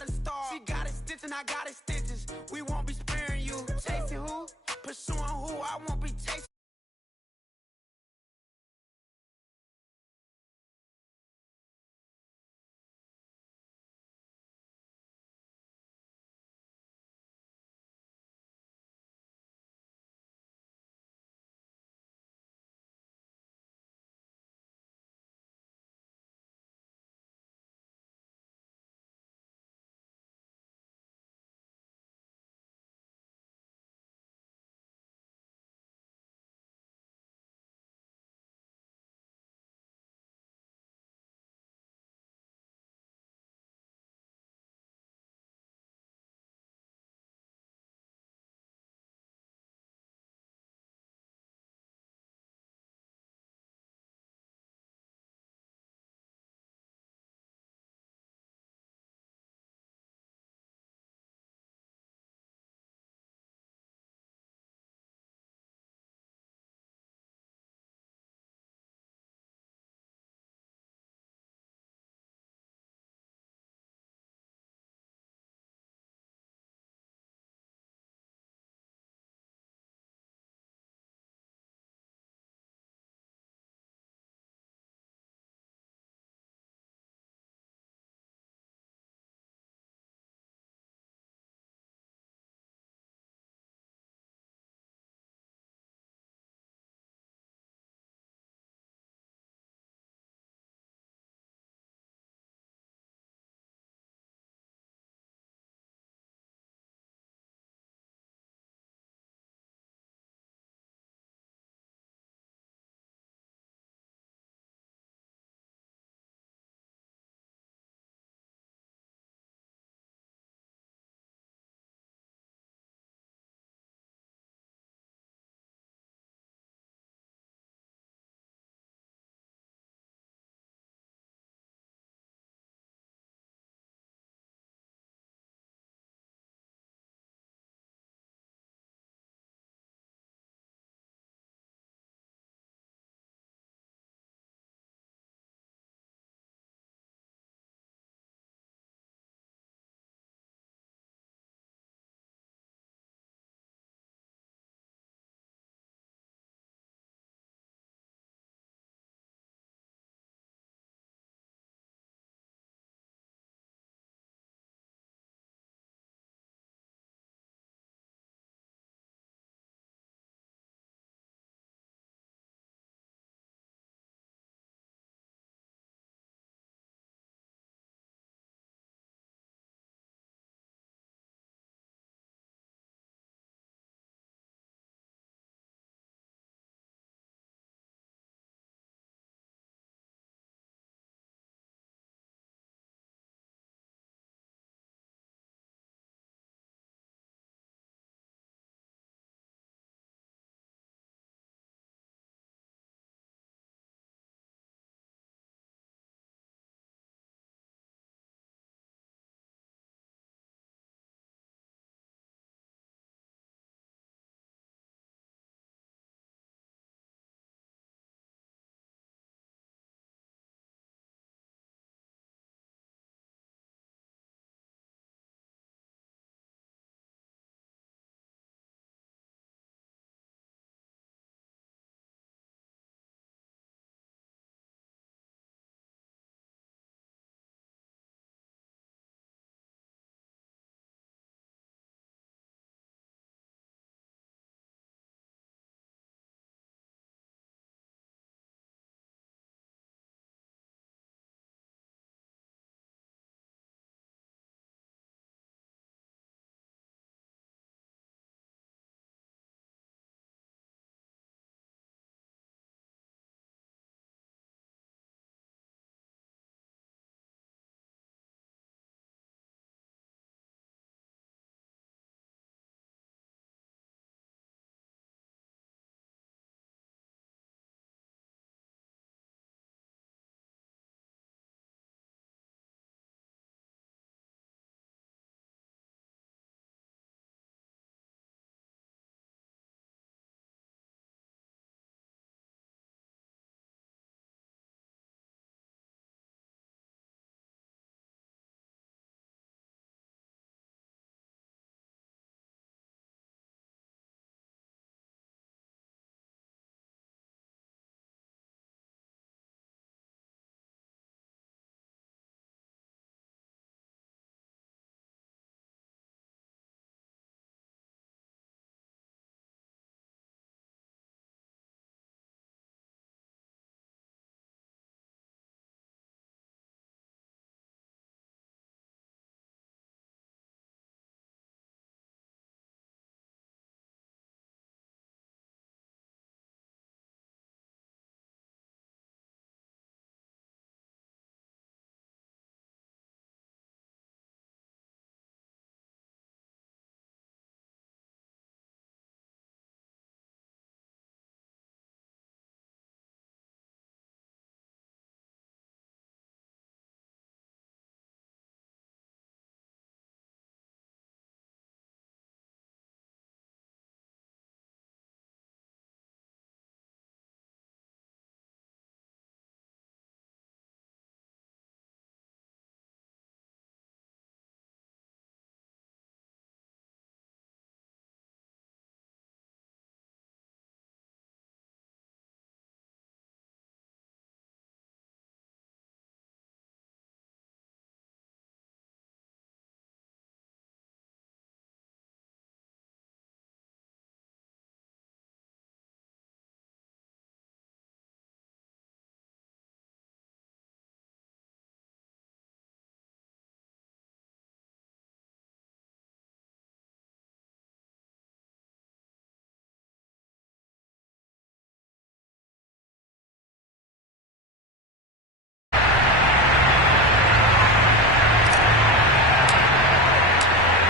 gotta start. She got extension, I got extensions. We won't be sparing you. Chasing who? Pursuing who? I won't be chasing.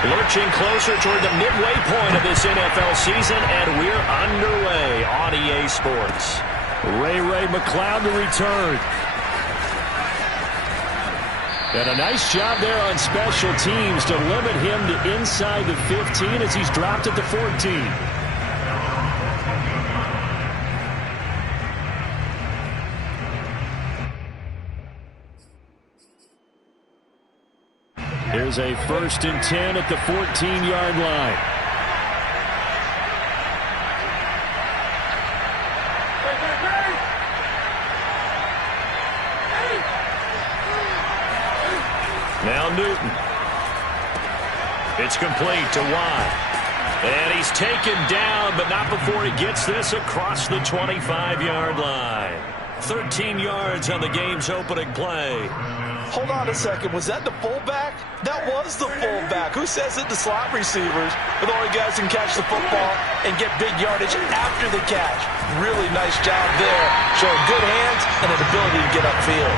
Lurching closer toward the midway point of this NFL season, and we're underway on EA Sports. Ray McCloud to return. And a nice job there on special teams to limit him to inside the 15 as he's dropped at the 14. Here's a 1st and 10 at the 14-yard line. Now Newton. It's complete to Watt. And he's taken down, but not before he gets this across the 25-yard line. 13 yards on the game's opening play. Hold on a second. Was that the fullback? That was the fullback. Who says it? The slot receivers are the only guys who can catch the football and get big yardage after the catch. Really nice job there. Showing good hands and an ability to get upfield.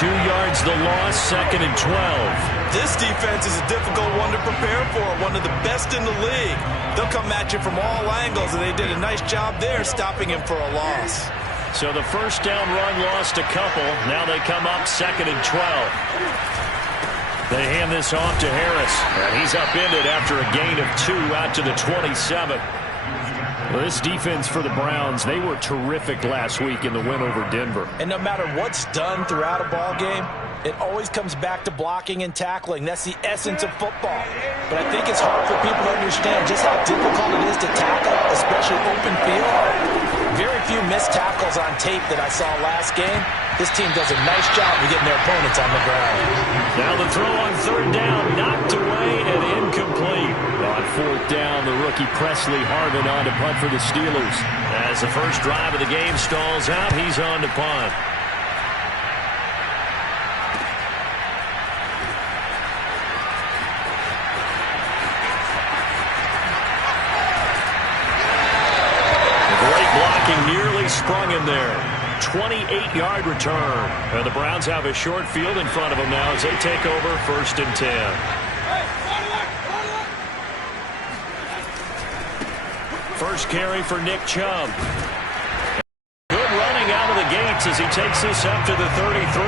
2 yards the loss, 2nd and 12. This defense is a difficult one to prepare for. One of the best in the league. They'll come at you from all angles, and they did a nice job there stopping him for a loss. So the first down run lost a couple. Now they come up 2nd and 12. They hand this off to Harris. And he's upended after a gain of 2 out to the 27. Well, this defense for the Browns, they were terrific last week in the win over Denver. And no matter what's done throughout a ball game, it always comes back to blocking and tackling. That's the essence of football. But I think it's hard for people to understand just how difficult it is to tackle, especially open field. Very few missed tackles on tape that I saw last game. This team does a nice job of getting their opponents on the ground. Now the throw on 3rd down, knocked away and incomplete. On 4th down, the rookie Presley Harvin on to punt for the Steelers. As the first drive of the game stalls out, he's on to punt. Nearly sprung him there. 28-yard return. And the Browns have a short field in front of them now as they take over 1st and 10. First carry for Nick Chubb. Good running out of the gates as he takes this up to the 33.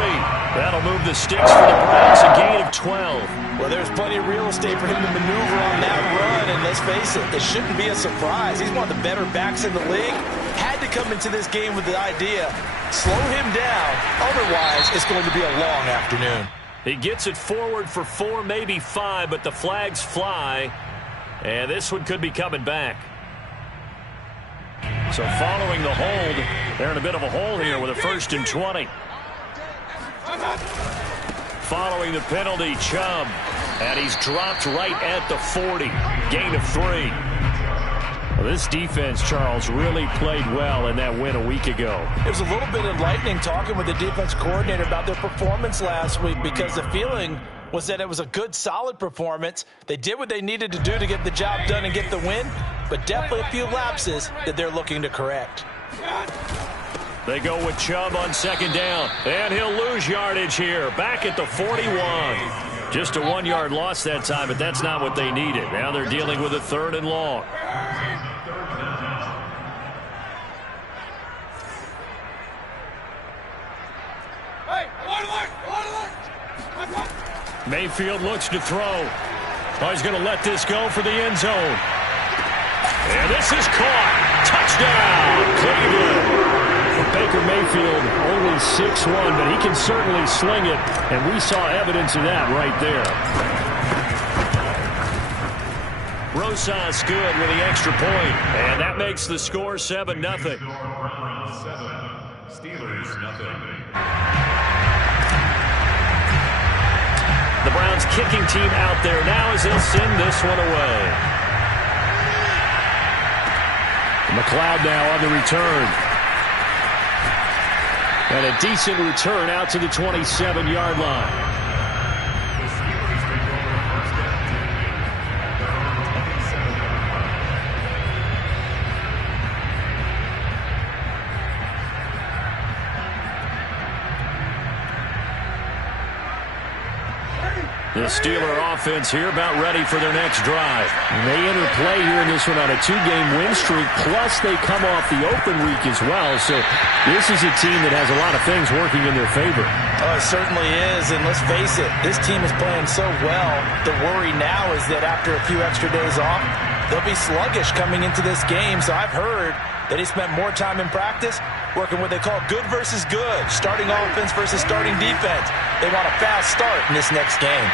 That'll move the sticks for the Browns, a gain of 12. Well, there's plenty of real estate for him to maneuver on that run, and let's face it shouldn't be a surprise. He's one of the better backs in the league. Had to come into this game with the idea, slow him down, otherwise it's going to be a long afternoon. He gets it forward for 4, maybe 5, but the flags fly, and this one could be coming back. So following the hold, they're in a bit of a hole here with a 1st and 20. Following the penalty, Chubb, and he's dropped right at the 40. Gain of 3. Well, this defense, Charles, really played well in that win a week ago. It was a little bit enlightening talking with the defense coordinator about their performance last week because the feeling was that it was a good, solid performance. They did what they needed to do to get the job done and get the win, but definitely a few lapses that they're looking to correct. They go with Chubb on 2nd down, and he'll lose yardage here. Back at the 41. Just a 1-yard loss that time, but that's not what they needed. Now they're dealing with a 3rd and long. Mayfield looks to throw. Oh, he's going to let this go for the end zone. And this is caught. Touchdown, Cleveland. Baker Mayfield only 6'1", but he can certainly sling it, and we saw evidence of that right there. Rosas good with the extra point, and that makes the score 7-0. Steelers, nothing. The Browns kicking team out there now as they'll send this one away. McCloud now on the return. And a decent return out to the 27-yard line. The Steeler offense here about ready for their next drive. They enter play here in this one on a 2-game win streak, plus they come off the open week as well. So this is a team that has a lot of things working in their favor. Oh, it certainly is, and let's face it, this team is playing so well. The worry now is that after a few extra days off, they'll be sluggish coming into this game. So I've heard that he spent more time in practice working what they call good versus good, starting offense versus starting defense. They want a fast start in this next game.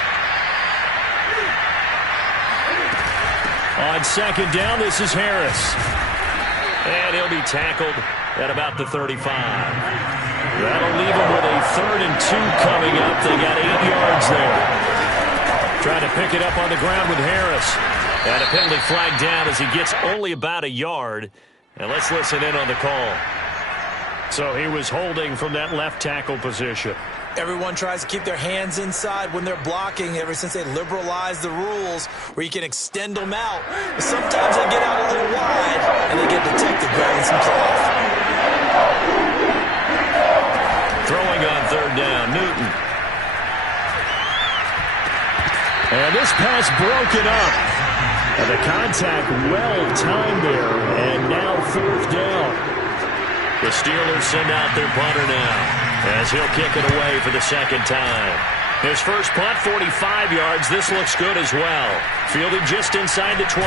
On second down, this is Harris. And he'll be tackled at about the 35. That'll leave him with a 3rd and 2 coming up. They got 8 yards there. Trying to pick it up on the ground with Harris. And a penalty flag down as he gets only about a yard. And let's listen in on the call. So he was holding from that left tackle position. Everyone tries to keep their hands inside when they're blocking ever since they liberalized the rules where you can extend them out. But sometimes they get out a little wide and they get detected grabbing some cloth. Throwing on 3rd down, Newton. And this pass broken up. And the contact well timed there. And now 4th down. The Steelers send out their punter now as he'll kick it away for the second time. His first punt, 45 yards. This looks good as well. Fielded just inside the 20.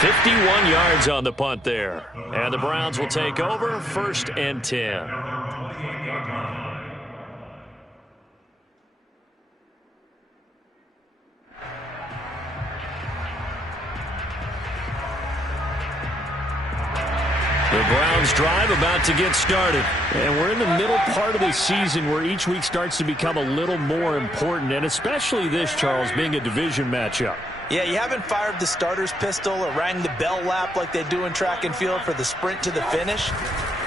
51 yards on the punt there. And the Browns will take over, 1st and 10. The Browns drive about to get started. And we're in the middle part of the season where each week starts to become a little more important, and especially this, Charles, being a division matchup. Yeah, you haven't fired the starter's pistol or rang the bell lap like they do in track and field for the sprint to the finish.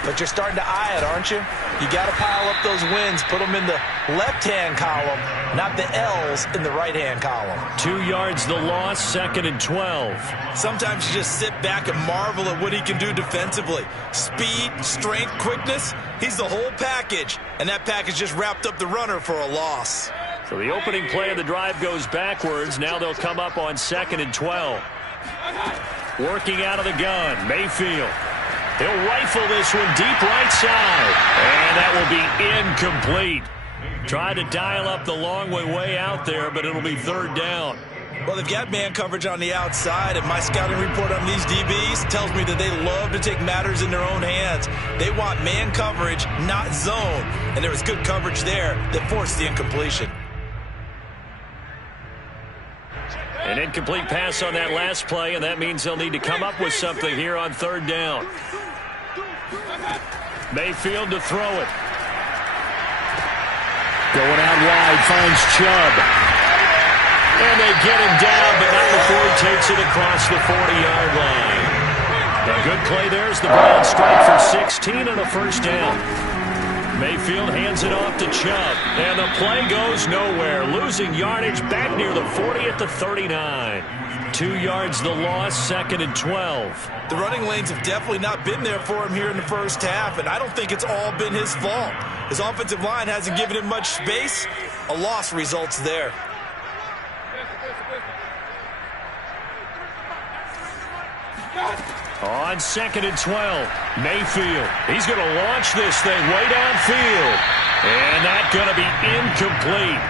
But you're starting to eye it, aren't you? You got to pile up those wins, put them in the left-hand column, not the L's in the right-hand column. 2 yards the loss, 2nd and 12. Sometimes you just sit back and marvel at what he can do defensively. Speed, strength, quickness, he's the whole package. And that package just wrapped up the runner for a loss. So the opening play of the drive goes backwards. Now they'll come up on 2nd and 12. Working out of the gun, Mayfield. He'll rifle this one deep right side. And that will be incomplete. Tried to dial up the long way out there, but it'll be 3rd down. Well, they've got man coverage on the outside, and my scouting report on these DBs tells me that they love to take matters in their own hands. They want man coverage, not zone. And there was good coverage there that forced the incompletion. An incomplete pass on that last play, and that means they'll need to come up with something here on 3rd down. Mayfield to throw it. Going out wide, finds Chubb. And they get him down, but not before he takes it across the 40-yard line. A good play there as the Browns strike for 16 and a 1st down. Mayfield hands it off to Chubb, and the play goes nowhere. Losing yardage back near the 40 at the 39. 2 yards the loss, 2nd and 12. The running lanes have definitely not been there for him here in the first half, and I don't think it's all been his fault. His offensive line hasn't given him much space. A loss results there. On 2nd and 12, Mayfield. He's going to launch this thing way downfield. And that's going to be incomplete.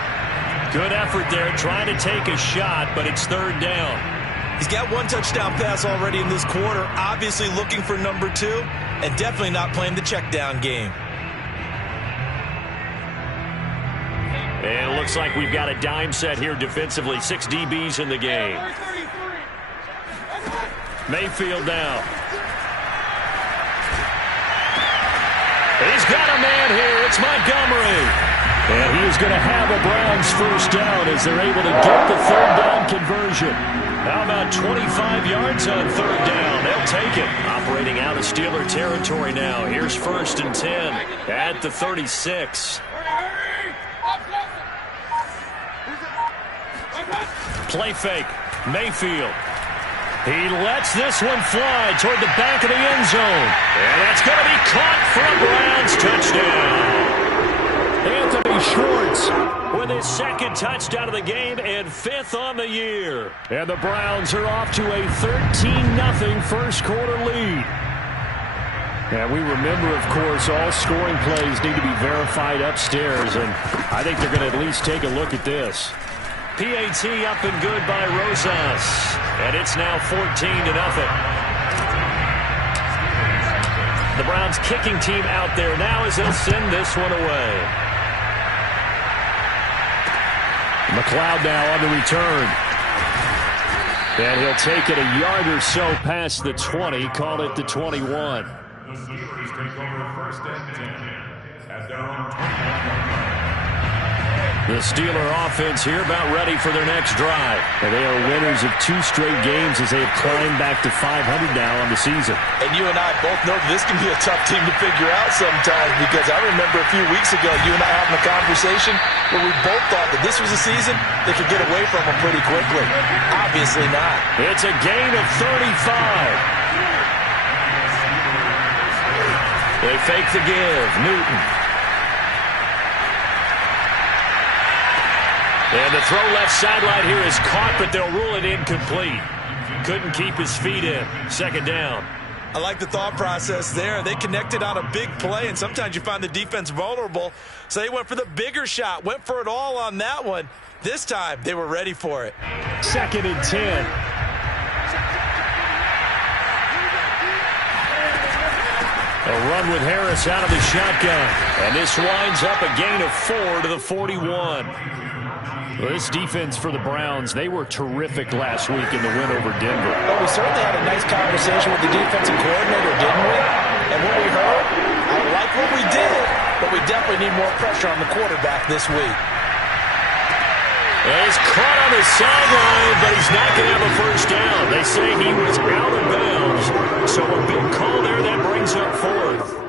Good effort there trying to take a shot, but it's 3rd down. He's got 1 touchdown pass already in this quarter, obviously looking for number 2, and definitely not playing the check down game. And it looks like we've got a dime set here defensively. 6 DBs in the game. Mayfield now. He's got a man here. It's Montgomery. And he is going to have a Browns 1st down as they're able to get the 3rd down conversion. How about 25 yards on 3rd down? They'll take it. Operating out of Steeler territory now. Here's 1st and 10 at the 36. Play fake. Mayfield. He lets this one fly toward the back of the end zone. And that's going to be caught for a Browns touchdown. Anthony Schwartz with his second touchdown of the game and 5th on the year. And the Browns are off to a 13-0 first quarter lead. And we remember, of course, all scoring plays need to be verified upstairs, and I think they're going to at least take a look at this. PAT up and good by Rosas, and it's now 14-0. The Browns kicking team out there now as they'll send this one away. McLeod now on the return. And he'll take it a yard or so past the 20, call it the 21. The Steelers take over first and 10 at their own 21. The Steeler offense here about ready for their next drive. And they are winners of 2 straight games as they have climbed back to 500 now on the season. And you and I both know that this can be a tough team to figure out sometimes, because I remember a few weeks ago you and I having a conversation where we both thought that this was a season they could get away from them pretty quickly. Obviously not. It's a gain of 35. They fake the give. Newton. And the throw left sideline here is caught, but they'll rule it incomplete. Couldn't keep his feet in. Second down. I like the thought process there. They connected on a big play, and sometimes you find the defense vulnerable. So they went for the bigger shot, went for it all on that one. This time, they were ready for it. 2nd and 10. A run with Harris out of the shotgun. And this winds up a gain of 4 to the 41. Well, this defense for the Browns, they were terrific last week in the win over Denver. Well, we certainly had a nice conversation with the defensive coordinator, didn't we? And what we heard, I like what we did, but we definitely need more pressure on the quarterback this week. He's caught on the sideline, but he's not going to have a first down. They say he was out of bounds. So a big call there that brings up 4th.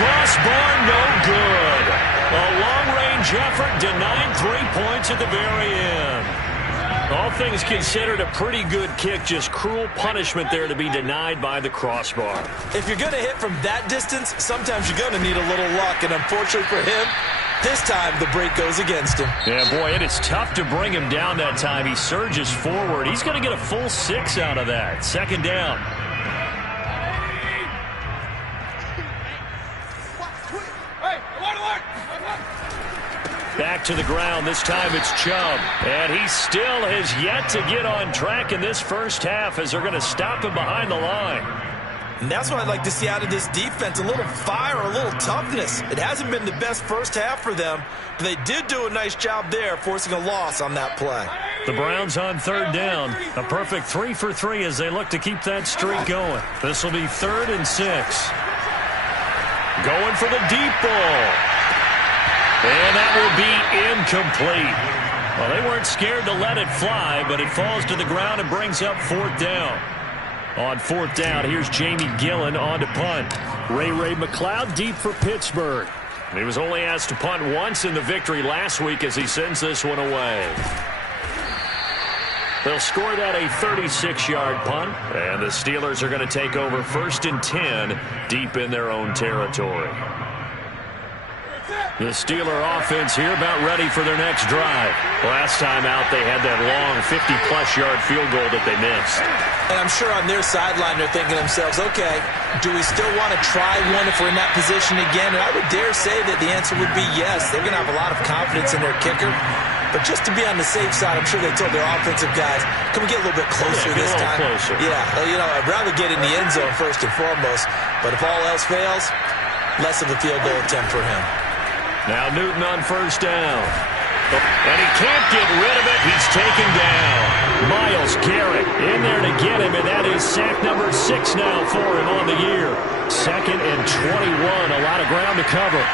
Crossbar, no good. A long-range effort denied 3 points at the very end. All things considered, a pretty good kick. Just cruel punishment there to be denied by the crossbar. If you're going to hit from that distance, sometimes you're going to need a little luck. And unfortunately for him, this time the break goes against him. Yeah, boy, it is tough to bring him down that time. He surges forward. He's going to get a full 6 out of that. Second down. Back to the ground. This time it's Chubb. And he still has yet to get on track in this first half as they're going to stop him behind the line. And that's what I'd like to see out of this defense, a little fire, a little toughness. It hasn't been the best first half for them, but they did do a nice job there, forcing a loss on that play. The Browns on 3rd down. A perfect 3 for 3 as they look to keep that streak going. This will be 3rd and 6. Going for the deep ball. And that will be incomplete. Well, they weren't scared to let it fly, but it falls to the ground and brings up 4th down. On 4th down, here's Jamie Gillen on to punt. Ray McLeod deep for Pittsburgh. He was only asked to punt once in the victory last week as he sends this one away. They'll score that a 36-yard punt, and the Steelers are going to take over 1st and 10 deep in their own territory. The Steeler offense here about ready for their next drive. Last time out, they had that long 50-plus yard field goal that they missed. And I'm sure on their sideline they're thinking to themselves, okay, do we still want to try one if we're in that position again? And I would dare say that the answer would be yes. They're going to have a lot of confidence in their kicker. But just to be on the safe side, I'm sure they told their offensive guys, can we get a little bit closer this time? Closer. Yeah, I'd rather get in the end zone first and foremost. But if all else fails, less of a field goal attempt for him. Now Newton on 1st down. And he can't get rid of it. He's taken down. Myles Garrett in there to get him, and that is sack number 6 now for him on the year. 2nd and 21. A lot of ground to cover.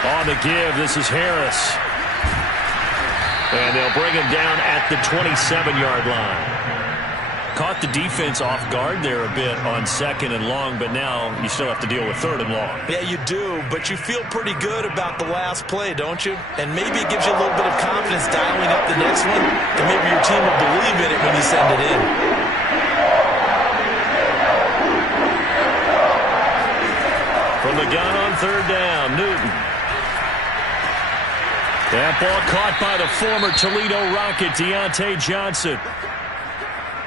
On the give, this is Harris. And they'll bring him down at the 27-yard line. Caught the defense off guard there a bit on 2nd and long, but now you still have to deal with 3rd and long. Yeah, you do, but you feel pretty good about the last play, don't you? And maybe it gives you a little bit of confidence dialing up the next one, and maybe your team will believe in it when you send it in. From the gun on 3rd down, Newton. That ball caught by the former Toledo Rocket, Deontay Johnson.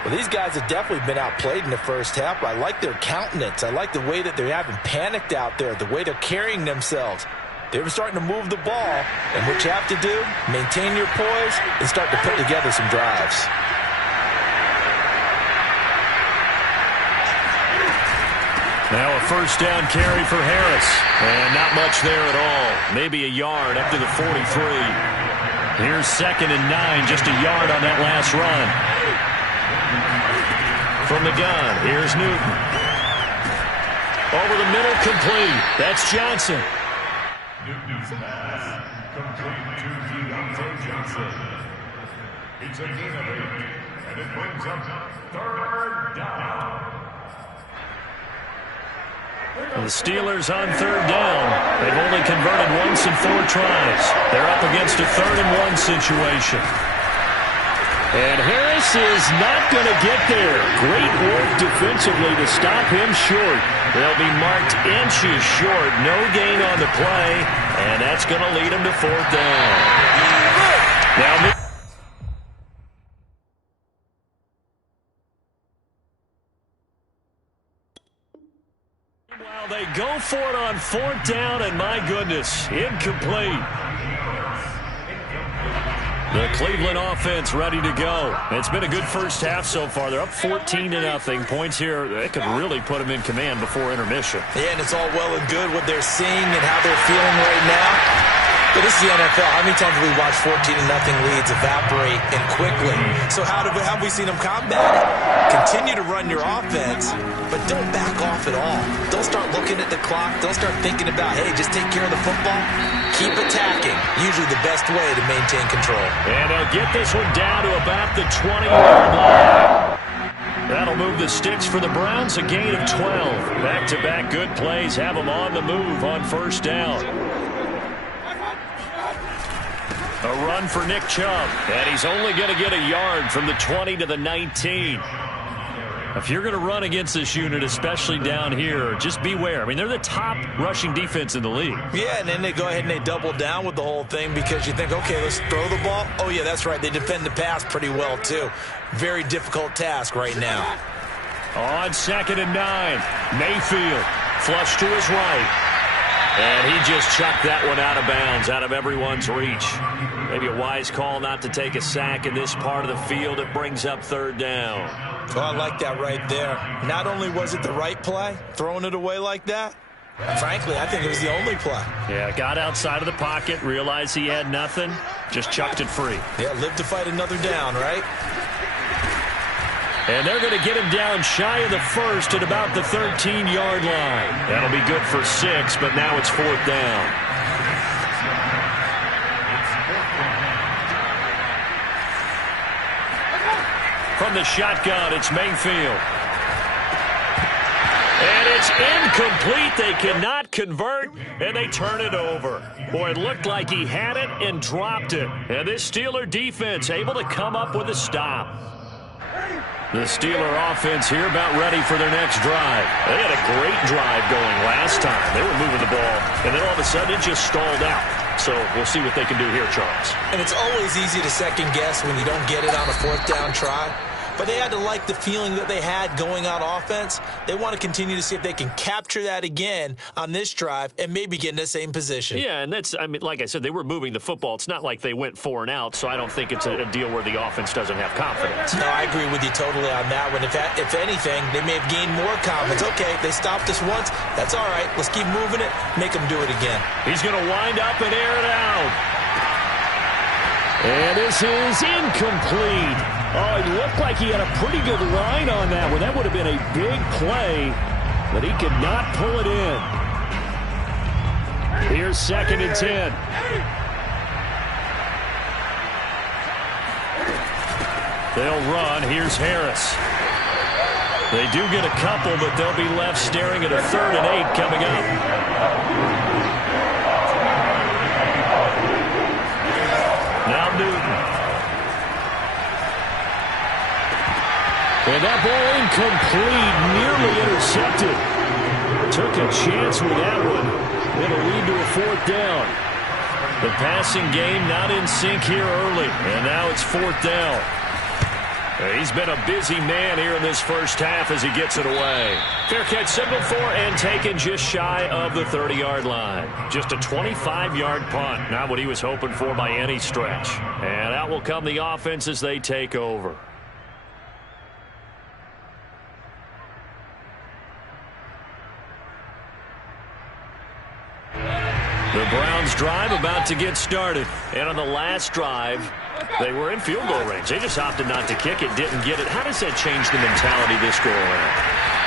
Well, these guys have definitely been outplayed in the first half, but I like their countenance. I like the way that they haven't panicked out there, the way they're carrying themselves. They're starting to move the ball, and what you have to do, maintain your poise and start to put together some drives. Now a 1st down carry for Harris. And not much there at all. Maybe a yard up to the 43. Here's 2nd and 9, just a yard on that last run. From the gun, here's Newton. Over the middle, complete. That's Johnson. Newton's pass complete to Deontay Johnson. It's a gain of 8, and it brings up 3rd down. The Steelers on 3rd down. They've only converted once in 4 tries. They're up against a 3rd and 1 situation. And Harris is not going to get there. Great work defensively to stop him short. They'll be marked inches short. No gain on the play, and that's going to lead them to 4th down. Now, while they go for it on 4th down, and my goodness, incomplete. The Cleveland offense ready to go. It's been a good first half so far. They're up 14-0. Points here, they could really put them in command before intermission. Yeah, and it's all well and good what they're seeing and how they're feeling right now. But this is the NFL. How many times have we watched 14-0 leads evaporate and quickly? So how have we seen them combat it? Continue to run your offense, but don't back off at all. Don't start looking at the clock. Don't start thinking about, hey, just take care of the football. Keep attacking. Usually the best way to maintain control. And they'll get this one down to about the 20-yard line. That'll move the sticks for the Browns, a gain of 12. Back-to-back good plays have them on the move on 1st down. A run for Nick Chubb, and he's only going to get a yard from the 20 to the 19. If you're going to run against this unit, especially down here, just beware. I mean, they're the top rushing defense in the league. Yeah, and then they go ahead and they double down with the whole thing because you think, okay, let's throw the ball. Oh, yeah, that's right. They defend the pass pretty well, too. Very difficult task right now. On 2nd and 9, Mayfield flush to his right. And he just chucked that one out of bounds, out of everyone's reach. Maybe a wise call not to take a sack in this part of the field. It brings up 3rd down. Oh, I like that right there. Not only was it the right play, throwing it away like that, frankly, I think it was the only play. Yeah, got outside of the pocket, realized he had nothing, just chucked it free. Yeah, live to fight another down, right? And they're going to get him down shy of the 1st at about the 13-yard line. That'll be good for 6, but now it's 4th down. From the shotgun, it's Mayfield. And it's incomplete. They cannot convert, and they turn it over. Boy, it looked like he had it and dropped it. And this Steeler defense able to come up with a stop. The Steeler offense here about ready for their next drive. They had a great drive going last time. They were moving the ball, and then all of a sudden it just stalled out. So we'll see what they can do here, Charles. And it's always easy to second guess when you don't get it on a 4th down try. But they had to like the feeling that they had going on offense. They want to continue to see if they can capture that again on this drive and maybe get in the same position. Yeah, and that's, I mean, like I said, they were moving the football. It's not like they went 4 and out, so I don't think it's a deal where the offense doesn't have confidence. No, I agree with you totally on that one. If anything, they may have gained more confidence. Okay, they stopped us once. That's all right. Let's keep moving it. Make them do it again. He's going to wind up and air it out. And this is incomplete. Oh, it looked like he had a pretty good line on that one. That would have been a big play, but he could not pull it in. Here's 2nd and 10. They'll run. Here's Harris. They do get a couple, but they'll be left staring at a 3rd and 8 coming up. Now Newton. And that ball incomplete, nearly intercepted. Took a chance with that one. It'll lead to a 4th down. The passing game not in sync here early, and now it's 4th down. He's been a busy man here in this first half as he gets it away. Fair catch signaled for and taken just shy of the 30-yard line. Just a 25-yard punt, not what he was hoping for by any stretch. And out will come the offense as they take over. The Browns drive about to get started. And on the last drive, they were in field goal range. They just opted not to kick it, didn't get it. How does that change the mentality this go around?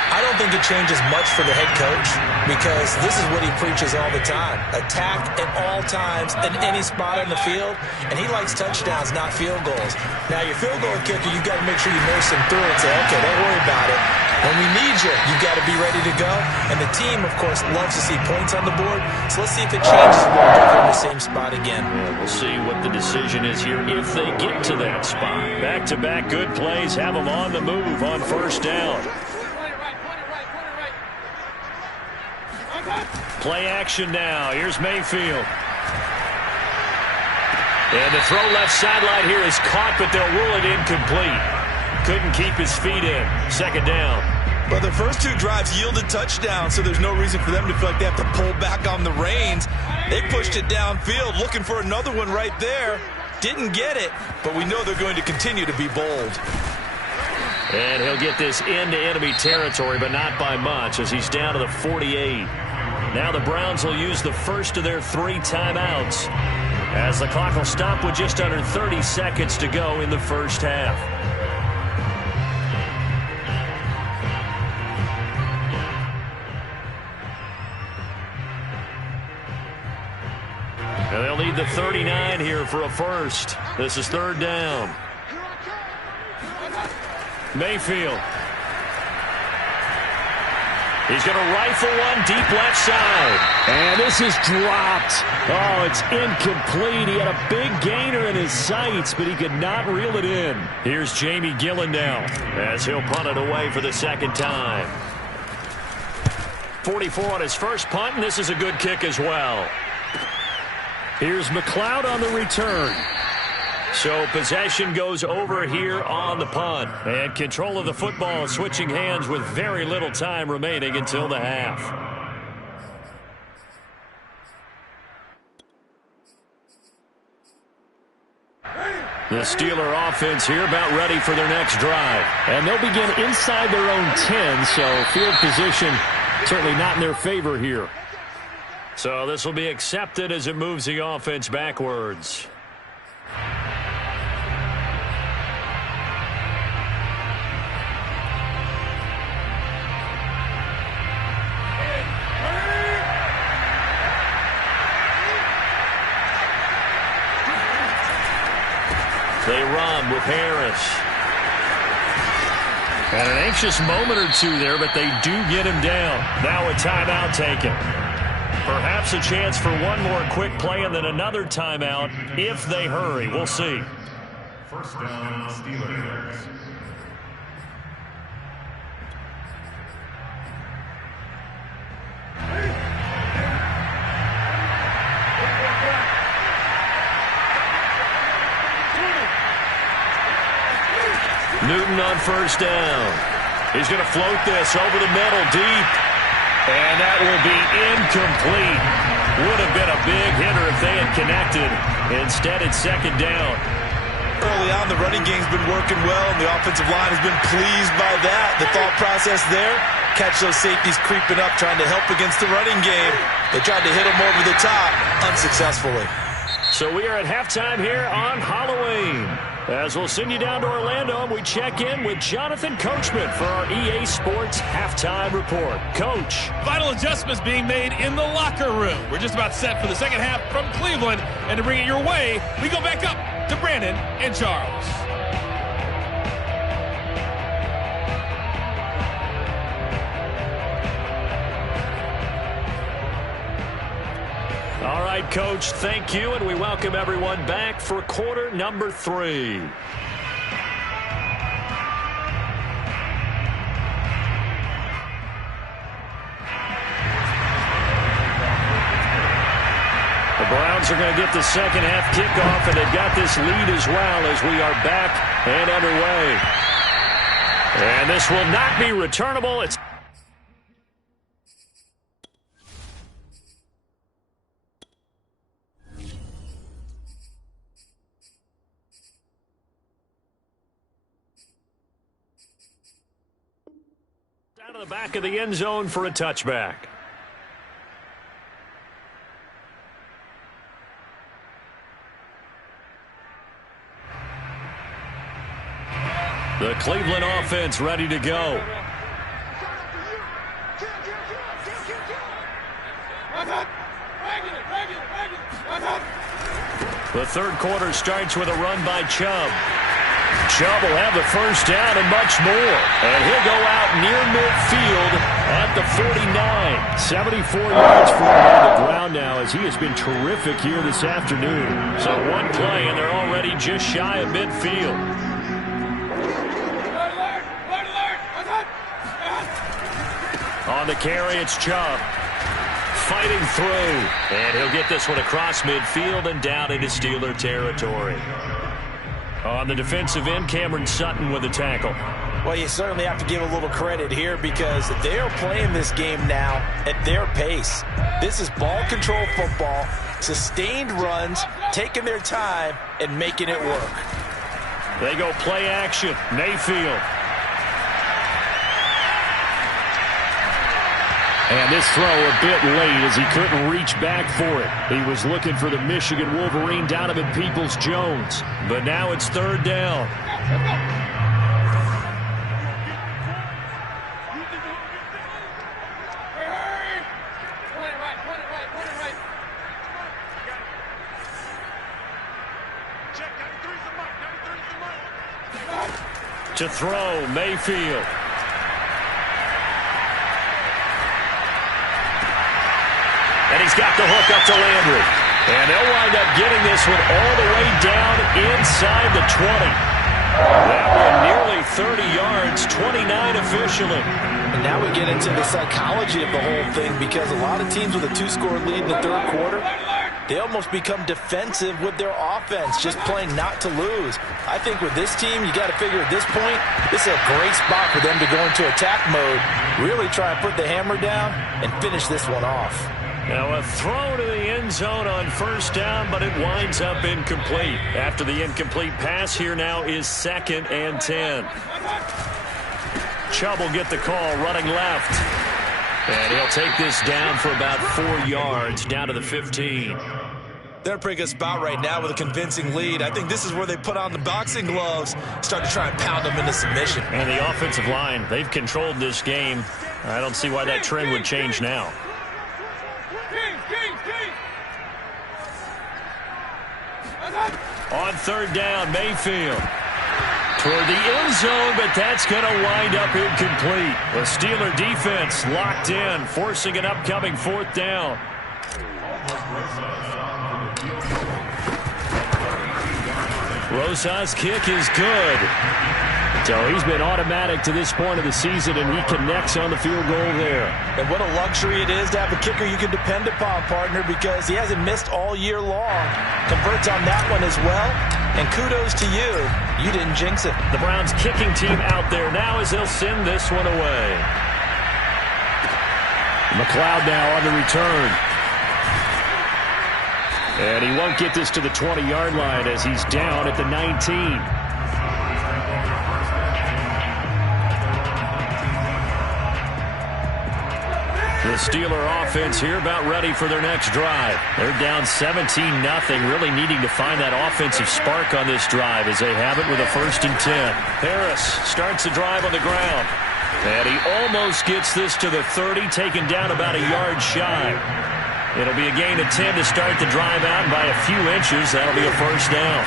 I don't think it changes much for the head coach because this is what he preaches all the time. Attack at all times in any spot on the field, and he likes touchdowns, not field goals. Now, your field goal kicker, you've got to make sure you nurse him through and say, okay, don't worry about it. When we need you, you've got to be ready to go. And the team, of course, loves to see points on the board. So let's see if it changes when they're in the same spot again. Yeah, we'll see what the decision is here if they get to that spot. Back-to-back good plays have them on the move on 1st down. Play action now. Here's Mayfield. And the throw left sideline here is caught, but they'll rule it incomplete. Couldn't keep his feet in. 2nd down. But the first 2 drives yielded touchdowns, so there's no reason for them to feel like they have to pull back on the reins. They pushed it downfield, looking for another one right there. Didn't get it, but we know they're going to continue to be bold. And he'll get this into enemy territory, but not by much as he's down to the 48. Now the Browns will use the first of their 3 timeouts as the clock will stop with just under 30 seconds to go in the first half. And they'll need the 39 here for a first. This is 3rd down. Mayfield. He's going to rifle one deep left side. And this is dropped. Oh, it's incomplete. He had a big gainer in his sights, but he could not reel it in. Here's Jamie Gillen now as he'll punt it away for the 2nd time. 44 on his first punt, and this is a good kick as well. Here's McLeod on the return. So possession goes over here on the punt. And control of the football switching hands with very little time remaining until the half. The Steeler offense here about ready for their next drive. And they'll begin inside their own 10, so field position certainly not in their favor here. So this will be accepted as it moves the offense backwards. They run with Harris. And an anxious moment or two there, but they do get him down. Now a timeout taken. Perhaps a chance for one more quick play and then another timeout if they hurry. We'll see. 1st down, Steelers. Newton on 1st down. He's going to float this over the middle deep. And that will be incomplete. Would have been a big hitter if they had connected. Instead, it's 2nd down. Early on, the running game's been working well, and the offensive line has been pleased by that. The thought process there, catch those safeties creeping up, trying to help against the running game. They tried to hit them over the top, unsuccessfully. So we are at halftime here on Halloween. As we'll send you down to Orlando, and we check in with Jonathan Coachman for our EA Sports Halftime Report. Coach. Final adjustments being made in the locker room. We're just about set for the second half from Cleveland. And to bring it your way, we go back up to Brandon and Charles. All right, Coach, thank you, and we welcome everyone back for quarter number 3. The Browns are going to get the second half kickoff, and they've got this lead as well as we are back and underway. And this will not be returnable. It's down to the back of the end zone for a touchback. The Cleveland offense ready to go. The third quarter starts with a run by Chubb. Chubb will have the first down and much more. And he'll go out near midfield at the 49. 74 yards for him on the ground now, as he has been terrific here this afternoon. So one play and they're already just shy of midfield. On the carry, it's Chubb. Fighting through. And he'll get this one across midfield and down into Steeler territory. On the defensive end, Cameron Sutton with a tackle. Well, you certainly have to give a little credit here because they are playing this game now at their pace. This is ball control football, sustained runs, taking their time, and making it work. They go play action. Mayfield. And this throw a bit late as he couldn't reach back for it. He was looking for the Michigan Wolverine, Donovan Peoples-Jones. But now it's third down. To throw, Mayfield. And he's got the hook up to Landry. And they'll wind up getting this one all the way down inside the 20. That one nearly 30 yards, 29 officially. And now we get into the psychology of the whole thing because a lot of teams with a 2-score lead in the third quarter, they almost become defensive with their offense, just playing not to lose. I think with this team, you got to figure at this point, this is a great spot for them to go into attack mode, really try and put the hammer down and finish this one off. Now a throw to the end zone on first down, but it winds up incomplete. After the incomplete pass, here now is 2nd and 10. Chubb will get the call, running left. And he'll take this down for about 4 yards, down to the 15. They're a pretty good spot right now with a convincing lead. I think this is where they put on the boxing gloves, start to try and pound them into submission. And the offensive line, they've controlled this game. I don't see why that trend would change now. On third down, Mayfield. Toward the end zone, but that's going to wind up incomplete. The Steeler defense locked in, forcing an upcoming 4th down. Rosa's kick is good. So he's been automatic to this point of the season, and he connects on the field goal there. And what a luxury it is to have a kicker you can depend upon, partner, because he hasn't missed all year long. Converts on that one as well, and kudos to you. You didn't jinx it. The Browns kicking team out there now as they'll send this one away. McLeod now on the return. And he won't get this to the 20-yard line as he's down at the 19. The Steeler offense here about ready for their next drive. They're down 17-0, really needing to find that offensive spark on this drive as they have it with a 1st and 10. Harris starts the drive on the ground. And he almost gets this to the 30, taken down about a yard shy. It'll be a gain of 10 to start the drive out, and by a few inches, that'll be a 1st down.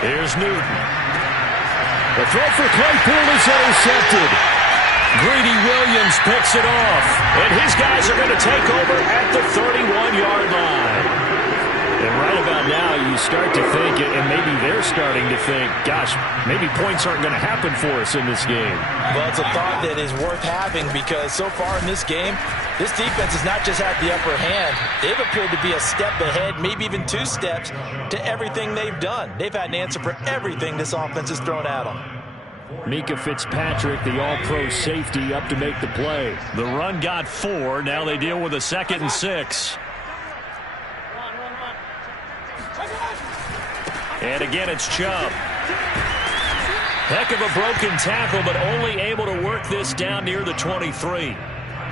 Here's Newton. The throw for Claypool is intercepted. Greedy Williams picks it off, and his guys are going to take over at the 31-yard line. And right about now, you start to think, and maybe they're starting to think, gosh, maybe points aren't going to happen for us in this game. Well, it's a thought that is worth having because so far in this game, this defense has not just had the upper hand. They've appeared to be a step ahead, maybe even 2 steps, to everything they've done. They've had an answer for everything this offense has thrown at them. Mika Fitzpatrick, the all-pro safety, up to make the play. The run got 4. Now they deal with a 2nd and 6. And again, it's Chubb. Heck of a broken tackle, but only able to work this down near the 23.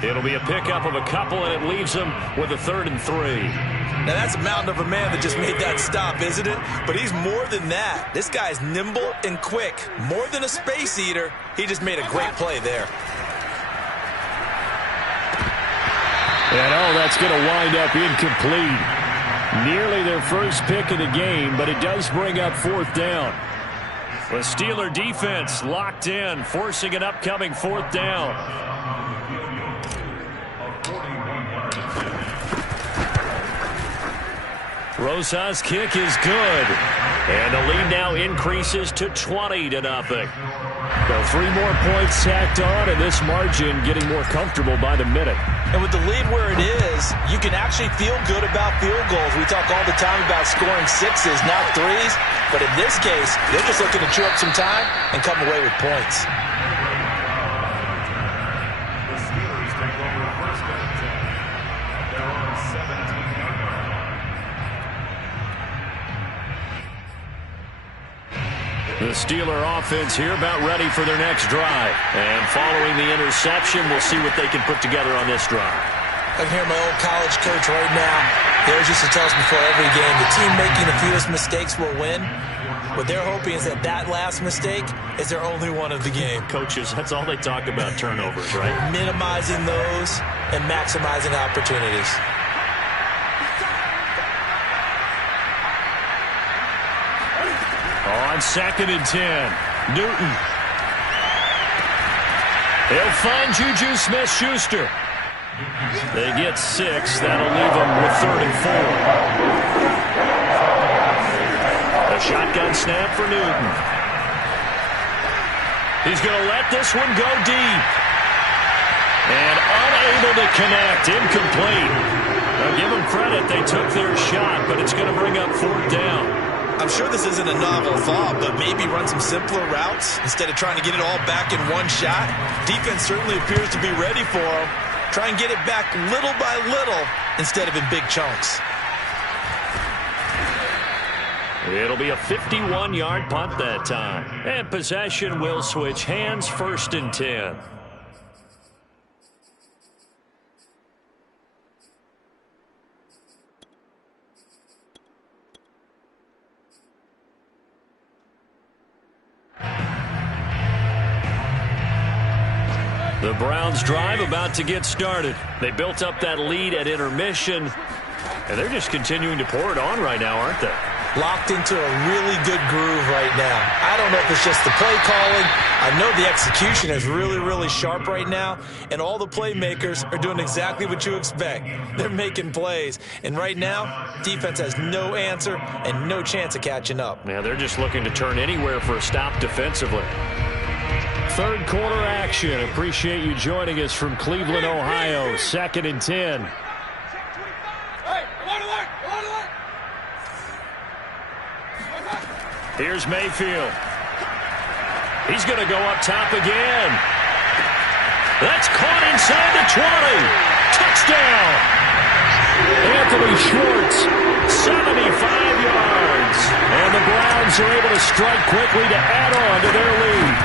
It'll be a pickup of a couple, and it leaves them with a 3rd and 3. Now, that's a mountain of a man that just made that stop, isn't it? But he's more than that. This guy's nimble and quick. More than a space eater, he just made a great play there. And, that's going to wind up incomplete. Nearly their first pick of the game, but it does bring up 4th down. The Steeler defense locked in, forcing an upcoming 4th down. Rosa's kick is good. And the lead now increases to 20-0. So 3 more points tacked on, and this margin getting more comfortable by the minute. And with the lead where it is, you can actually feel good about field goals. We talk all the time about scoring 6s, not 3s. But in this case, they're just looking to chew up some time and come away with points. The Steelers take over 1st and 10 at their own 17-yard line. The Steeler offense here about ready for their next drive. And following the interception, we'll see what they can put together on this drive. I can hear my old college coach right now. He always used to tell us before every game, the team making the fewest mistakes will win. What they're hoping is that last mistake is their only one of the game. Coaches, that's all they talk about, turnovers, right? Minimizing those and maximizing opportunities. On 2nd and 10, Newton. He'll find Juju Smith-Schuster. They get 6. That'll leave them with 3rd and 4. A shotgun snap for Newton. He's going to let this one go deep. And unable to connect. Incomplete. Now give them credit. They took their shot, but it's going to bring up 4th down. I'm sure this isn't a novel thought, but maybe run some simpler routes instead of trying to get it all back in one shot. Defense certainly appears to be ready for them. Try and get it back little by little instead of in big chunks. It'll be a 51-yard punt that time. And possession will switch hands, 1st and 10. The Browns drive about to get started. They built up that lead at intermission, and they're just continuing to pour it on right now, aren't they? Locked into a really good groove right now. I don't know if it's just the play calling. I know the execution is really, really sharp right now, and all the playmakers are doing exactly what you expect. They're making plays, and right now, defense has no answer and no chance of catching up. Yeah, they're just looking to turn anywhere for a stop defensively. 3rd quarter action. Appreciate you joining us from Cleveland, Ohio. 2nd and 10. Here's Mayfield. He's going to go up top again. That's caught inside the 20. Touchdown. Anthony Schwartz. 75 yards. And the Browns are able to strike quickly to add on to their lead.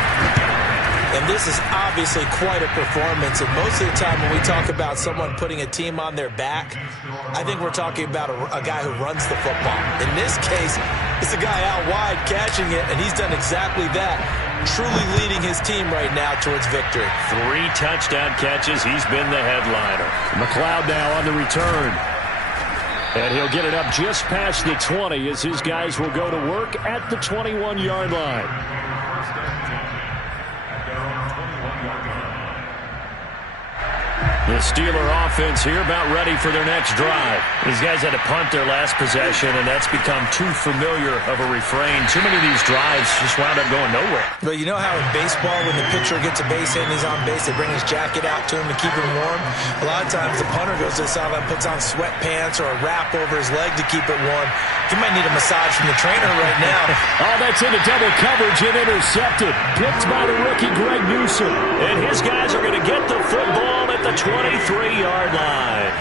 And this is obviously quite a performance. And most of the time when we talk about someone putting a team on their back, I think we're talking about a guy who runs the football. In this case, it's a guy out wide catching it, and he's done exactly that, truly leading his team right now towards victory. 3 touchdown catches. He's been the headliner. McLeod now on the return. And he'll get it up just past the 20 as his guys will go to work at the 21-yard line. The Steeler offense here about ready for their next drive. These guys had to punt their last possession, and that's become too familiar of a refrain. Too many of these drives just wound up going nowhere. But you know how in baseball, when the pitcher gets a base hit and he's on base, they bring his jacket out to him to keep him warm? A lot of times the punter goes to the sideline, puts on sweatpants or a wrap over his leg to keep it warm. He might need a massage from the trainer right now. Oh, that's into double coverage and intercepted. Picked by the rookie Greg Newsom. And his guys are going to get the football at the 23-yard line.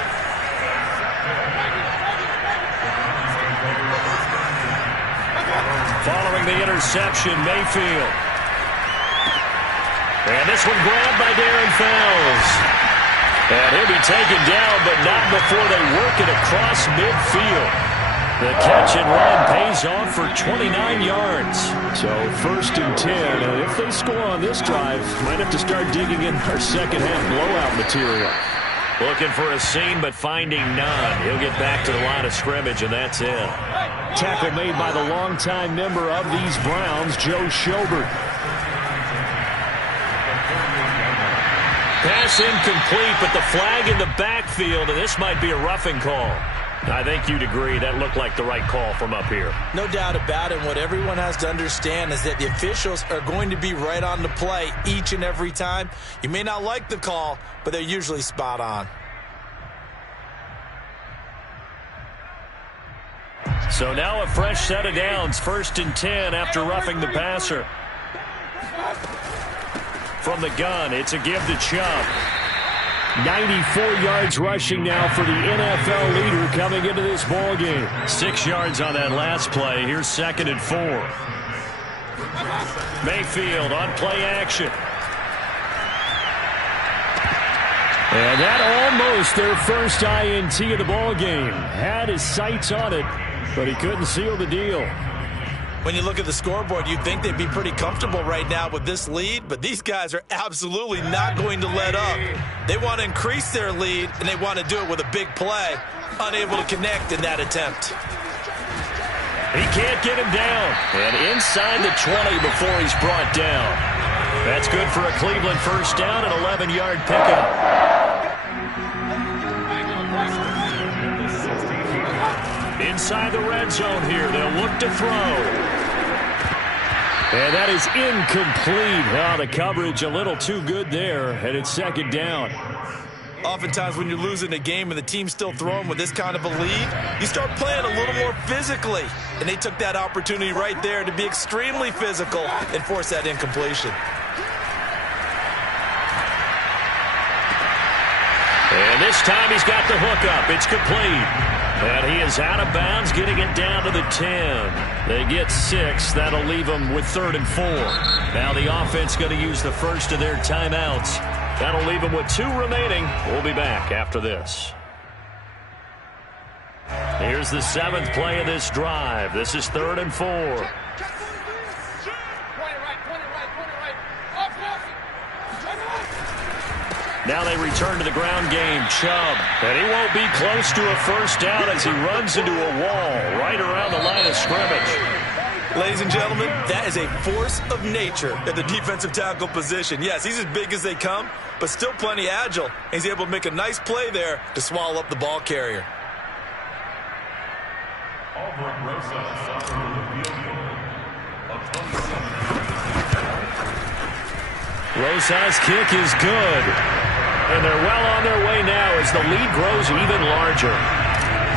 Following the interception, Mayfield. And this one grabbed by Darren Fells. And he'll be taken down, but not before they work it across midfield. The catch and run pays off for 29 yards. So 1st and 10, and if they score on this drive, might have to start digging in our second half blowout material. Looking for a seam, but finding none. He'll get back to the line of scrimmage, and that's it. Tackle made by the longtime member of these Browns, Joe Schobert. Pass incomplete, but the flag in the backfield, and this might be a roughing call. I think you'd agree that looked like the right call from up here. No doubt about it. What everyone has to understand is that the officials are going to be right on the play each and every time. You may not like the call, but they're usually spot on. So now a fresh set of downs. 1st and 10 after roughing the passer. From the gun, it's a give to Chubb. 94 yards rushing now for the NFL leader coming into this ball game. 6 yards on that last play. Here's 2nd and 4. Mayfield on play action. And that almost their first INT of the ball game. Had his sights on it, but he couldn't seal the deal. When you look at the scoreboard, you'd think they'd be pretty comfortable right now with this lead, but these guys are absolutely not going to let up. They want to increase their lead, and they want to do it with a big play. Unable to connect in that attempt. He can't get him down. And inside the 20 before he's brought down. That's good for a Cleveland first down, an 11-yard pickup. Inside the red zone here, they'll look to throw. And that is incomplete. Oh, the coverage a little too good there, and it's 2nd down. Oftentimes when you're losing a game and the team's still throwing with this kind of a lead, you start playing a little more physically. And they took that opportunity right there to be extremely physical and force that incompletion. And this time he's got the hook up. It's complete. And he is out of bounds, getting it down to the 10. They get 6. That'll leave them with 3rd and 4. Now the offense going to use the first of their timeouts. That'll leave them with 2 remaining. We'll be back after this. Here's the 7th play of this drive. This is 3rd and 4. Now they return to the ground game. Chubb. And he won't be close to a first down as he runs into a wall right around the line of scrimmage. Ladies and gentlemen, that is a force of nature at the defensive tackle position. Yes, he's as big as they come, but still plenty agile. He's able to make a nice play there to swallow up the ball carrier. Rosa's kick is good. And they're well on their way now as the lead grows even larger.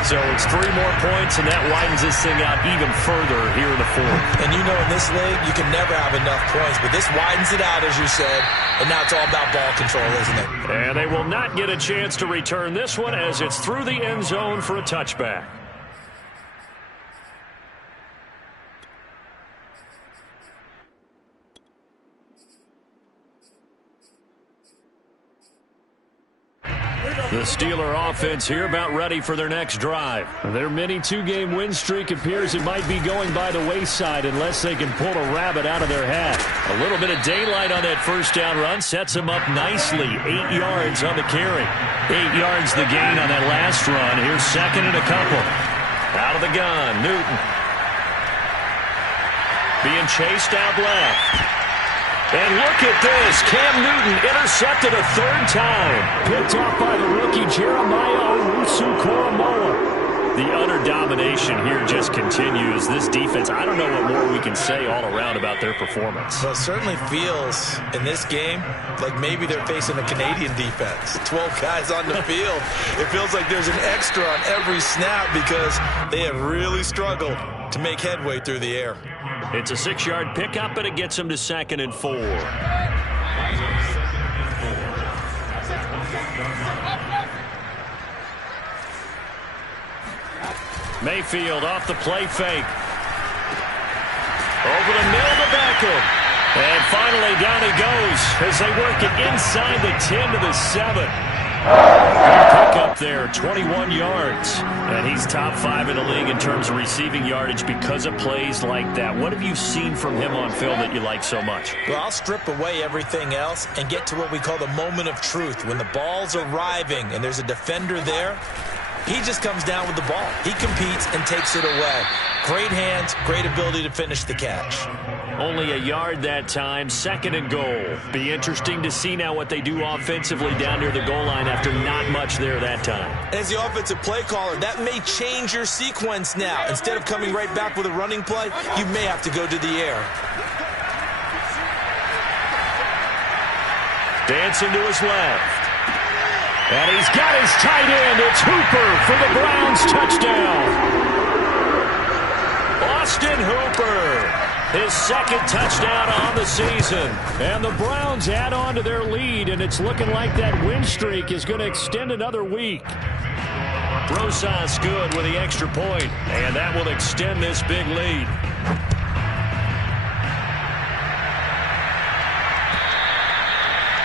So it's 3 more points, and that widens this thing out even further here in the 4th. And you know in this league, you can never have enough points, but this widens it out, as you said, and now it's all about ball control, isn't it? And they will not get a chance to return this one as it's through the end zone for a touchback. The Steeler offense here about ready for their next drive. Their mini two-game win streak appears it might be going by the wayside unless they can pull a rabbit out of their hat. A little bit of daylight on that first down run sets them up nicely. 8 yards on the carry. 8 yards the gain on that last run. Here's second and a couple. Out of the gun, Newton. Being chased out left. And look at this. Cam Newton intercepted a third time. Picked off by the rookie Jeremiah Owusu-Koramoah. The utter domination here just continues. This defense, I don't know what more we can say all around about their performance. Well, it certainly feels in this game like maybe they're facing a Canadian defense. 12 guys on the field. It feels like there's an extra on every snap because they have really struggled to make headway through the air. It's a 6-yard pickup, and it gets them to 2nd and 4. Mayfield off the play fake. Over the middle to Beckham. And finally down he goes as they work it inside the 10 to the 7. Good pickup there, 21 yards. And he's top 5 in the league in terms of receiving yardage because of plays like that. What have you seen from him on film that you like so much? Well, I'll strip away everything else and get to what we call the moment of truth. When the ball's arriving and there's a defender there, he just comes down with the ball. He competes and takes it away. Great hands, great ability to finish the catch. Only a yard that time, 2nd and goal. Be interesting to see now what they do offensively down near the goal line after not much there that time. As the offensive play caller, that may change your sequence now. Instead of coming right back with a running play, you may have to go to the air. Dancing to his left. And he's got his tight end. It's Hooper for the Browns touchdown. Austin Hooper. His 2nd touchdown on the season. And the Browns add on to their lead, and it's looking like that win streak is going to extend another week. Rosas good with the extra point, and that will extend this big lead.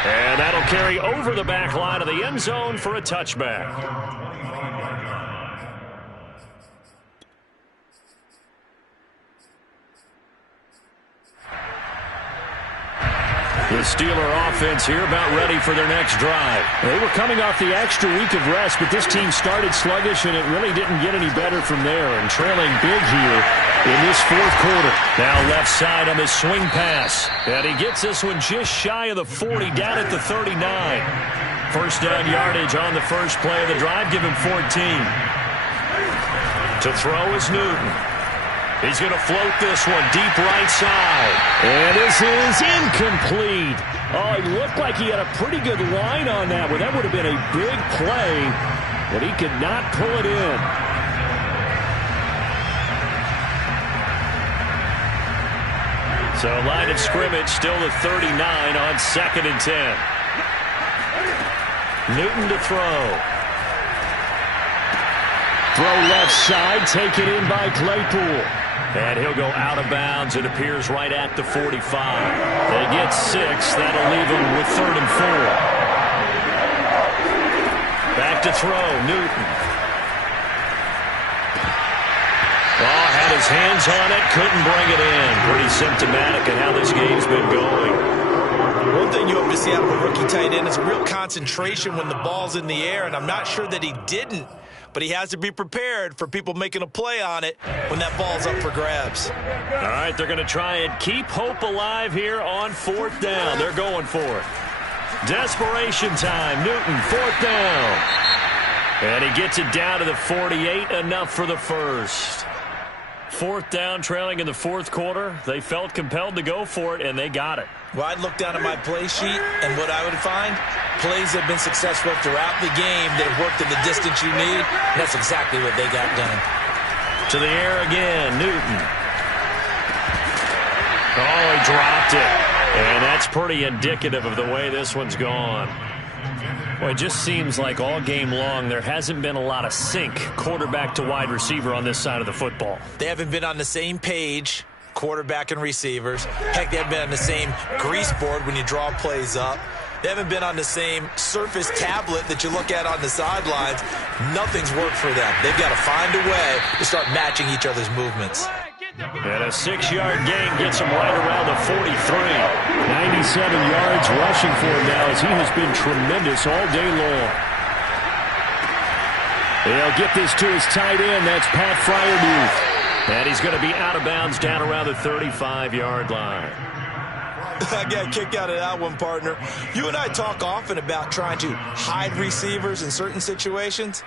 And that'll carry over the back line of the end zone for a touchback. The Steeler offense here about ready for their next drive. They were coming off the extra week of rest, but this team started sluggish, and it really didn't get any better from there, and trailing big here in this 4th quarter. Now left side on the swing pass. And he gets this one just shy of the 40, down at the 39. First down yardage on the first play of the drive. Give him 14. To throw is Newton. He's going to float this one deep right side. And this is incomplete. Oh, it looked like he had a pretty good line on that one. That would have been a big play, but he could not pull it in. So line of scrimmage still the 39 on 2nd and 10. Newton to throw. Throw left side, take it in by Claypool. And he'll go out of bounds. It appears right at the 45. They get 6. That'll leave them with 3rd and 4. Back to throw, Newton. Oh, had his hands on it, couldn't bring it in. Pretty symptomatic of how this game's been going. One thing you hope to see out of a rookie tight end is a real concentration when the ball's in the air, and I'm not sure that he didn't. But he has to be prepared for people making a play on it when that ball's up for grabs. All right, they're going to try and keep hope alive here on 4th down. They're going for it. Desperation time. Newton, 4th down. And he gets it down to the 48, enough for the first. 4th down, trailing in the 4th quarter. They felt compelled to go for it, and they got it. Well, I'd look down at my play sheet, and what I would find, plays have been successful throughout the game that have worked in the distance you need, and that's exactly what they got done. To the air again, Newton. Oh, he dropped it. And that's pretty indicative of the way this one's gone. Well, it just seems like all game long there hasn't been a lot of sync quarterback to wide receiver on this side of the football. They haven't been on the same page, quarterback and receivers. Heck, they haven't been on the same grease board when you draw plays up. They haven't been on the same surface tablet that you look at on the sidelines. Nothing's worked for them. They've got to find a way to start matching each other's movements. And a 6-yard gain gets him right around the 43. 97 yards rushing for him now as he has been tremendous all day long. They'll get this to his tight end. That's Pat Fryermuth. And he's going to be out of bounds down around the 35-yard line. I got a kick out of that one, partner. You and I talk often about trying to hide receivers in certain situations,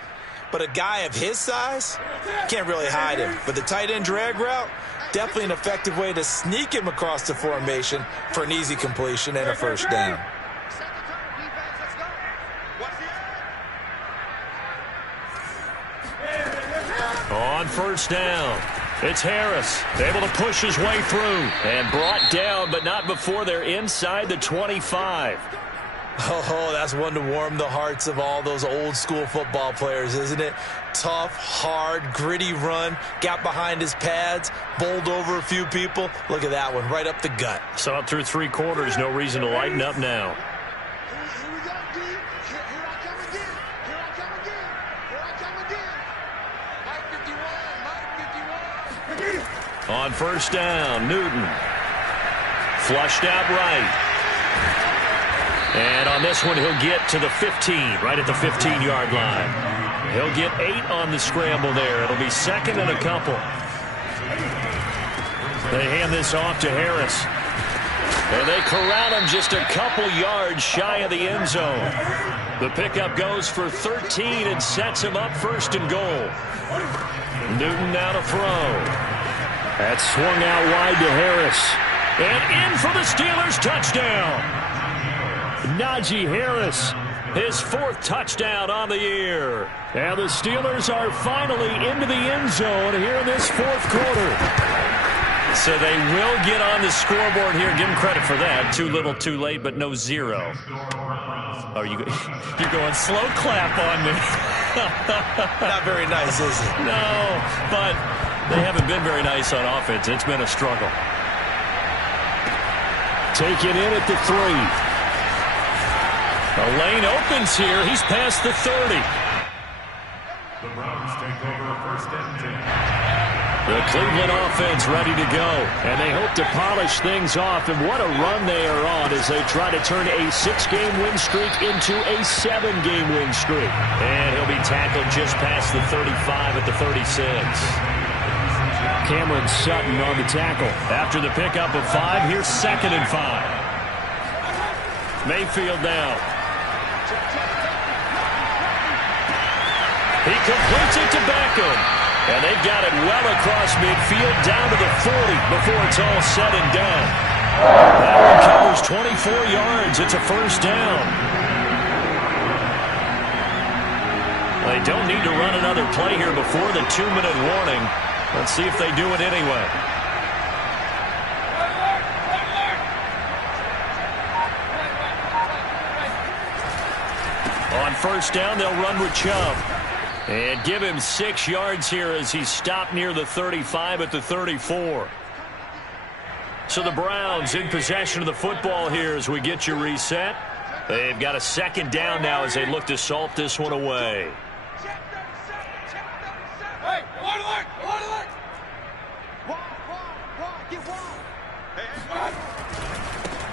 but a guy of his size can't really hide him. But the tight end drag route, definitely an effective way to sneak him across the formation for an easy completion and a first down. On first down, it's Harris, able to push his way through and brought down, but not before they're inside the 25. Oh, that's one to warm the hearts of all those old school football players, isn't it? Tough, hard, gritty run, got behind his pads, bowled over a few people. Look at that one, right up the gut. Saw it through 3 quarters, no reason to lighten up now. On first down, Newton. Flushed out right. And on this one, he'll get to the 15, right at the 15-yard line. He'll get 8 on the scramble there. It'll be second and a couple. They hand this off to Harris. And they corral him just a couple yards shy of the end zone. The pickup goes for 13 and sets him up first and goal. Newton now to throw. That's swung out wide to Harris. And in for the Steelers touchdown. Najee Harris, his 4th touchdown on the year. And the Steelers are finally into the end zone here in this 4th quarter. So they will get on the scoreboard here. Give them credit for that. Too little, too late, but no 0. Oh, you're going slow clap on me. Not very nice, is it? No, but they haven't been very nice on offense. It's been a struggle. Taken in at the 3. The lane opens here. He's past the 30. The Browns take over first and 10. The Cleveland offense ready to go. And they hope to polish things off. And what a run they are on as they try to turn a 6-game win streak into a 7-game win streak. And he'll be tackled just past the 35 at the 36. Cameron Sutton on the tackle. After the pickup of 5, here's second and 5. Mayfield now. He completes it to Beckham. And they've got it well across midfield down to the 40 before it's all said and done. That one covers 24 yards. It's a first down. They don't need to run another play here before the 2-minute warning. Let's see if they do it anyway. On first down, they'll run with Chubb. And give him 6 yards here as he's stopped near the 35 at the 34. So the Browns in possession of the football here as we get you reset. They've got a second down now as they look to salt this one away.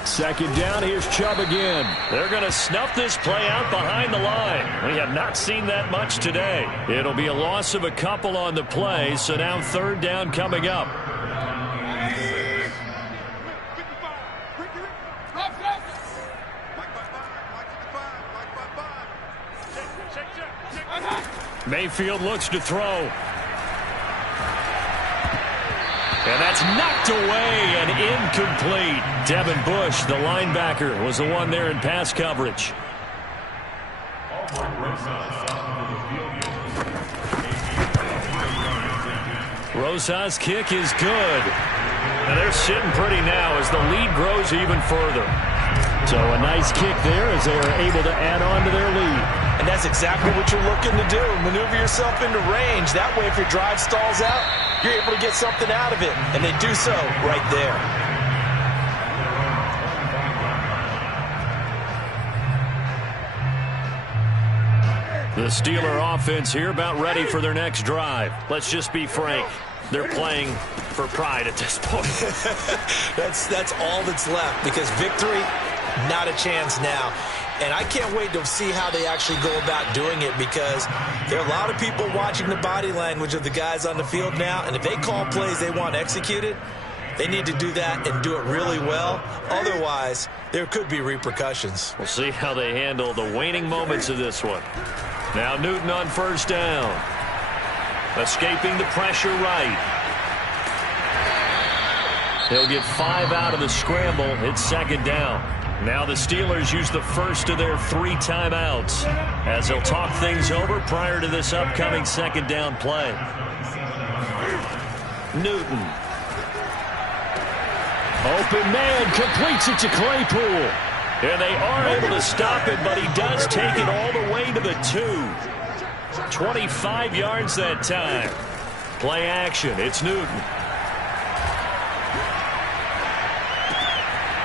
Second down, here's Chubb again. They're going to snuff this play out behind the line. We have not seen that much today. It'll be a loss of a couple on the play, so now third down coming up. Mayfield looks to throw. And that's knocked away and incomplete. Devin Bush, the linebacker, was the one there in pass coverage. Rosas' kick is good. And they're sitting pretty now as the lead grows even further. So a nice kick there as they are able to add on to their lead. And that's exactly what you're looking to do. Maneuver yourself into range. That way, if your drive stalls out, you're able to get something out of it. And they do so right there. The Steeler offense here about ready for their next drive. Let's just be frank. They're playing for pride at this point. That's all that's left, because victory, not a chance now. And I can't wait to see how they actually go about doing it, because there are a lot of people watching the body language of the guys on the field now, and if they call plays they want executed, they need to do that and do it really well. Otherwise, there could be repercussions. We'll see how they handle the waning moments of this one. Now Newton on first down. Escaping the pressure right. He'll get 5 out of the scramble. It's second down. Now the Steelers use the first of their 3 timeouts as they'll talk things over prior to this upcoming second down play. Newton. Open man, completes it to Claypool. And they are able to stop it, but he does take it all the way to the 2. 25 yards that time. Play action. It's Newton.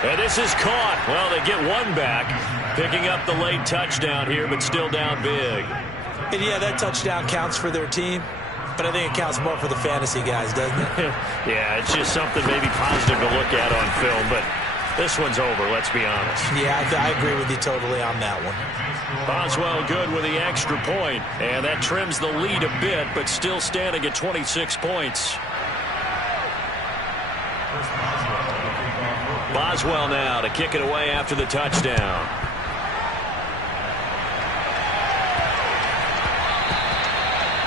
And this is caught. Well, they get one back, picking up the late touchdown here, but still down big. And yeah, that touchdown counts for their team, but I think it counts more for the fantasy guys, doesn't it? Yeah, it's just something maybe positive to look at on film, but this one's over, let's be honest. Yeah, I agree with you totally on that one. Boswell good with the extra point, and that trims the lead a bit, but still standing at 26 points. Boswell now to kick it away after the touchdown.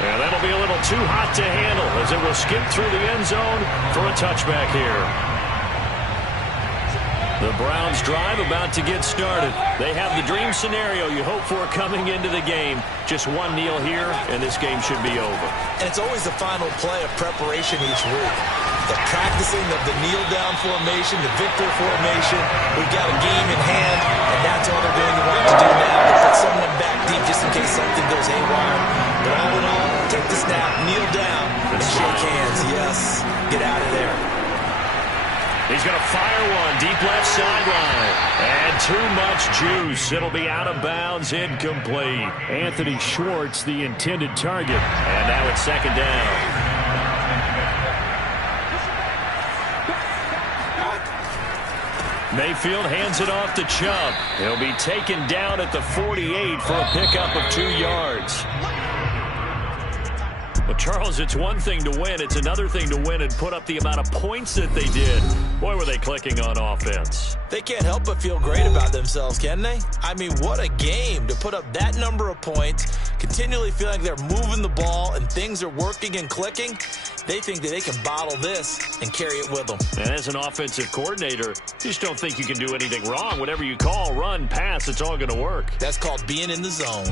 And that'll be a little too hot to handle as it will skip through the end zone for a touchback here. The Browns drive about to get started. They have the dream scenario you hope for coming into the game. Just one kneel here, and this game should be over. And it's always the final play of preparation each week. The practicing of the kneel-down formation, the victor formation. We've got a game in hand, and that's all they're going to want to do now. They put someone back deep just in case something goes haywire. But all in all, take the snap, kneel down, and shake hands. Yes, get out of there. He's going to fire one deep left sideline. And too much juice. It'll be out of bounds, incomplete. Anthony Schwartz, the intended target. And now it's second down. Mayfield hands it off to Chubb. He'll be taken down at the 48 for a pickup of 2 yards. Well, Charles, it's one thing to win. It's another thing to win and put up the amount of points that they did. Boy, were they clicking on offense. They can't help but feel great about themselves, can they? I mean, what a game to put up that number of points, continually feeling they're moving the ball and things are working and clicking. They think that they can bottle this and carry it with them. And as an offensive coordinator, you just don't think you can do anything wrong. Whatever you call, run, pass, it's all going to work. That's called being in the zone.